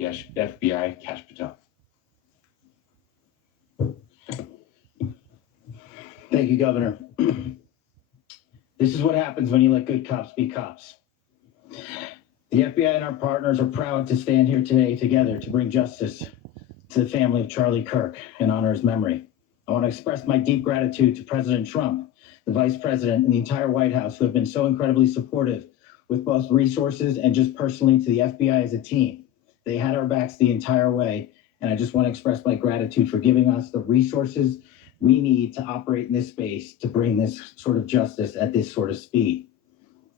FBI Kash Patel. Thank you, Governor. This is what happens when you let good cops be cops. The FBI and our partners are proud to stand here today together to bring justice to the family of Charlie Kirk and honor his memory. I want to express my deep gratitude to President Trump, the Vice President, and the entire White House who have been so incredibly supportive with both resources and just personally to the FBI as a team. They had our backs the entire way, and I just want to express my gratitude for giving us the resources we need to operate in this space to bring this sort of justice at this sort of speed.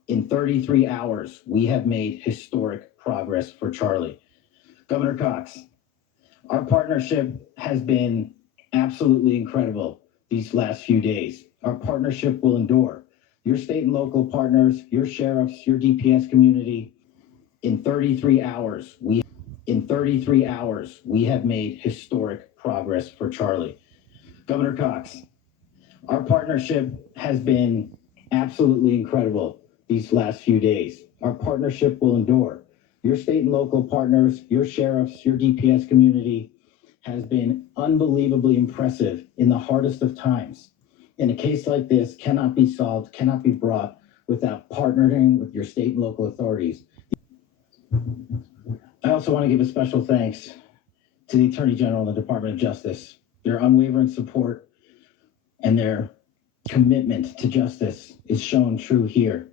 In 33 hours, we have made historic progress for Charlie. Governor Cox, our partnership has been absolutely incredible these last few days. Our partnership will endure. Your state and local partners, your sheriffs, your DPS community, in 33 hours, we have made historic progress for Charlie. Governor Cox, our partnership has been absolutely incredible these last few days. Our partnership will endure. Your state and local partners, your sheriffs, your DPS community has been unbelievably impressive in the hardest of times. And a case like this cannot be solved, cannot be brought without partnering with your state and local authorities. I also want to give a special thanks to the Attorney General and the Department of Justice. Their unwavering support and their commitment to justice is shown true here.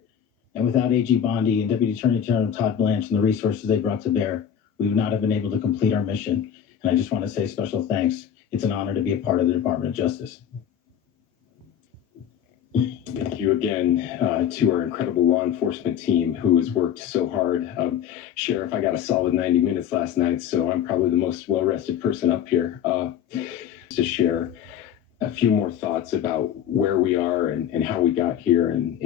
And without AG Bondi and Deputy Attorney General Todd Blanche and the resources they brought to bear, we would not have been able to complete our mission. And I just want to say special thanks. It's an honor to be a part of the Department of Justice. Thank you again to our incredible law enforcement team who has worked so hard. Sheriff, I got a solid 90 minutes last night, so I'm probably the most well-rested person up here to share a few more thoughts about where we are and how we got here and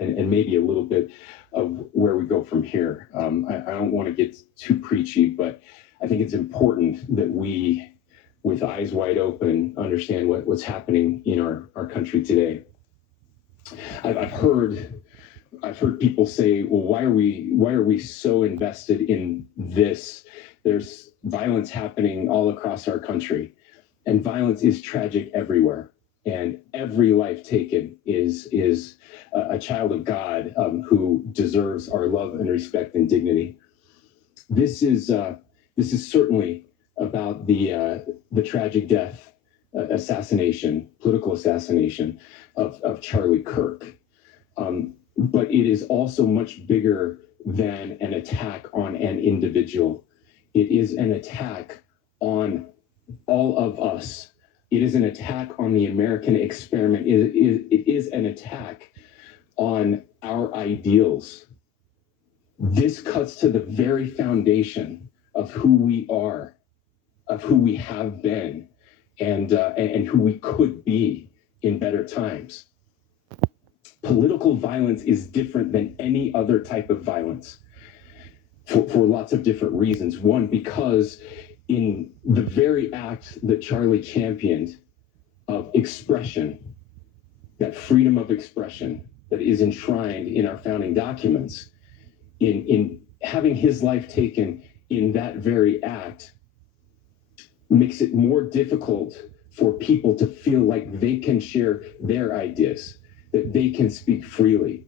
maybe a little bit of where we go from here. I don't want to get too preachy, but I think it's important that we, with eyes wide open, understand what's happening in our country today. I've heard people say, well, why are we so invested in this? There's violence happening all across our country, and violence is tragic everywhere. And every life taken is a child of God who deserves our love and respect and dignity. This is certainly about the tragic death, political assassination of Charlie Kirk. But it is also much bigger than an attack on an individual. It is an attack on all of us. It is an attack on the American experiment. It is an attack on our ideals. This cuts to the very foundation of who we are, of who we have been, and who we could be in better times. Political violence is different than any other type of violence for lots of different reasons. One, because in the very act that Charlie championed of expression, that freedom of expression that is enshrined in our founding documents, in having his life taken in that very act, makes it more difficult for people to feel like they can share their ideas, that they can speak freely.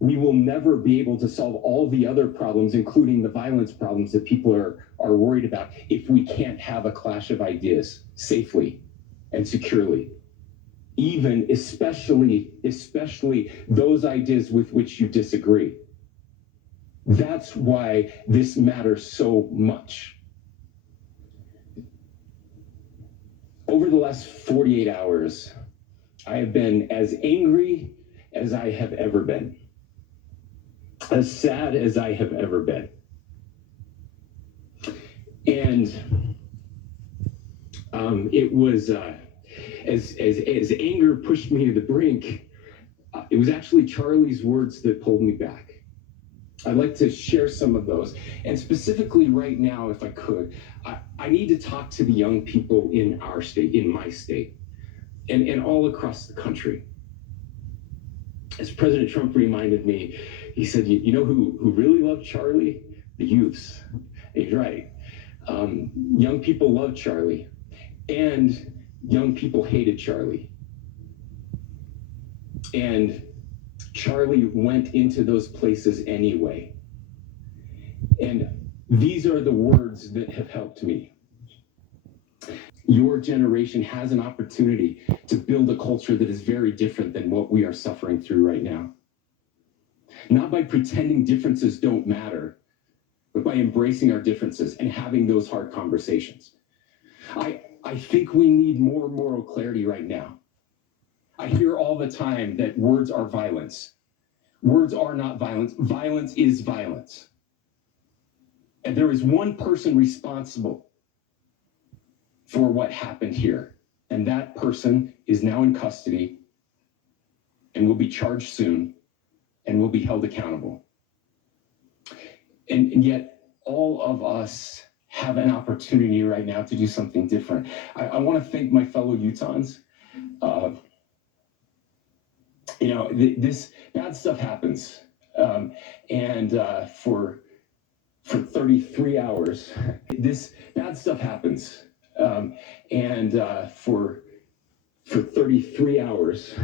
We will never be able to solve all the other problems, including the violence problems that people are worried about, if we can't have a clash of ideas safely and securely. Especially those ideas with which you disagree. That's why this matters so much. Over the last 48 hours, I have been as angry as I have ever been, as sad as I have ever been. And it was, as anger pushed me to the brink, it was actually Charlie's words that pulled me back. I'd like to share some of those. And specifically right now, if I could, I need to talk to the young people in our state, in my state, and all across the country. As President Trump reminded me, he said, you know who really loved Charlie? The youths. He's right. Young people loved Charlie, and young people hated Charlie. And Charlie went into those places anyway. And these are the words that have helped me. Your generation has an opportunity to build a culture that is very different than what we are suffering through right now. Not by pretending differences don't matter, but by embracing our differences and having those hard conversations. I think we need more moral clarity right now. I hear all the time that words are violence. Words are not violence. Violence is violence. And there is one person responsible for what happened here. And that person is now in custody and will be charged soon and will be held accountable. And yet, all of us have an opportunity right now to do something different. I want to thank my fellow Utahns. This bad stuff happens. For 33 hours, this bad stuff happens. For 33 hours,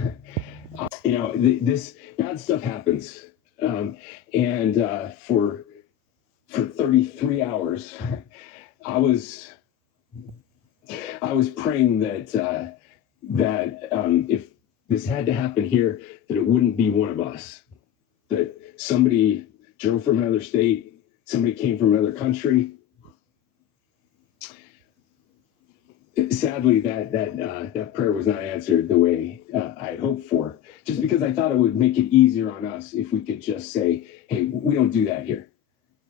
this bad stuff happens. For 33 hours, I was praying that if this had to happen here, that it wouldn't be one of us, that somebody drove from another state, somebody came from another country. Sadly, that prayer was not answered the way I had hoped for, just because I thought it would make it easier on us if we could just say, hey, we don't do that here.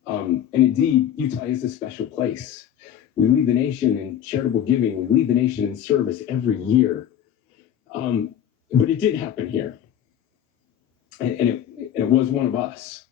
And indeed, Utah is a special place. We lead the nation in charitable giving. We lead the nation in service every year. But it did happen here. And it was one of us.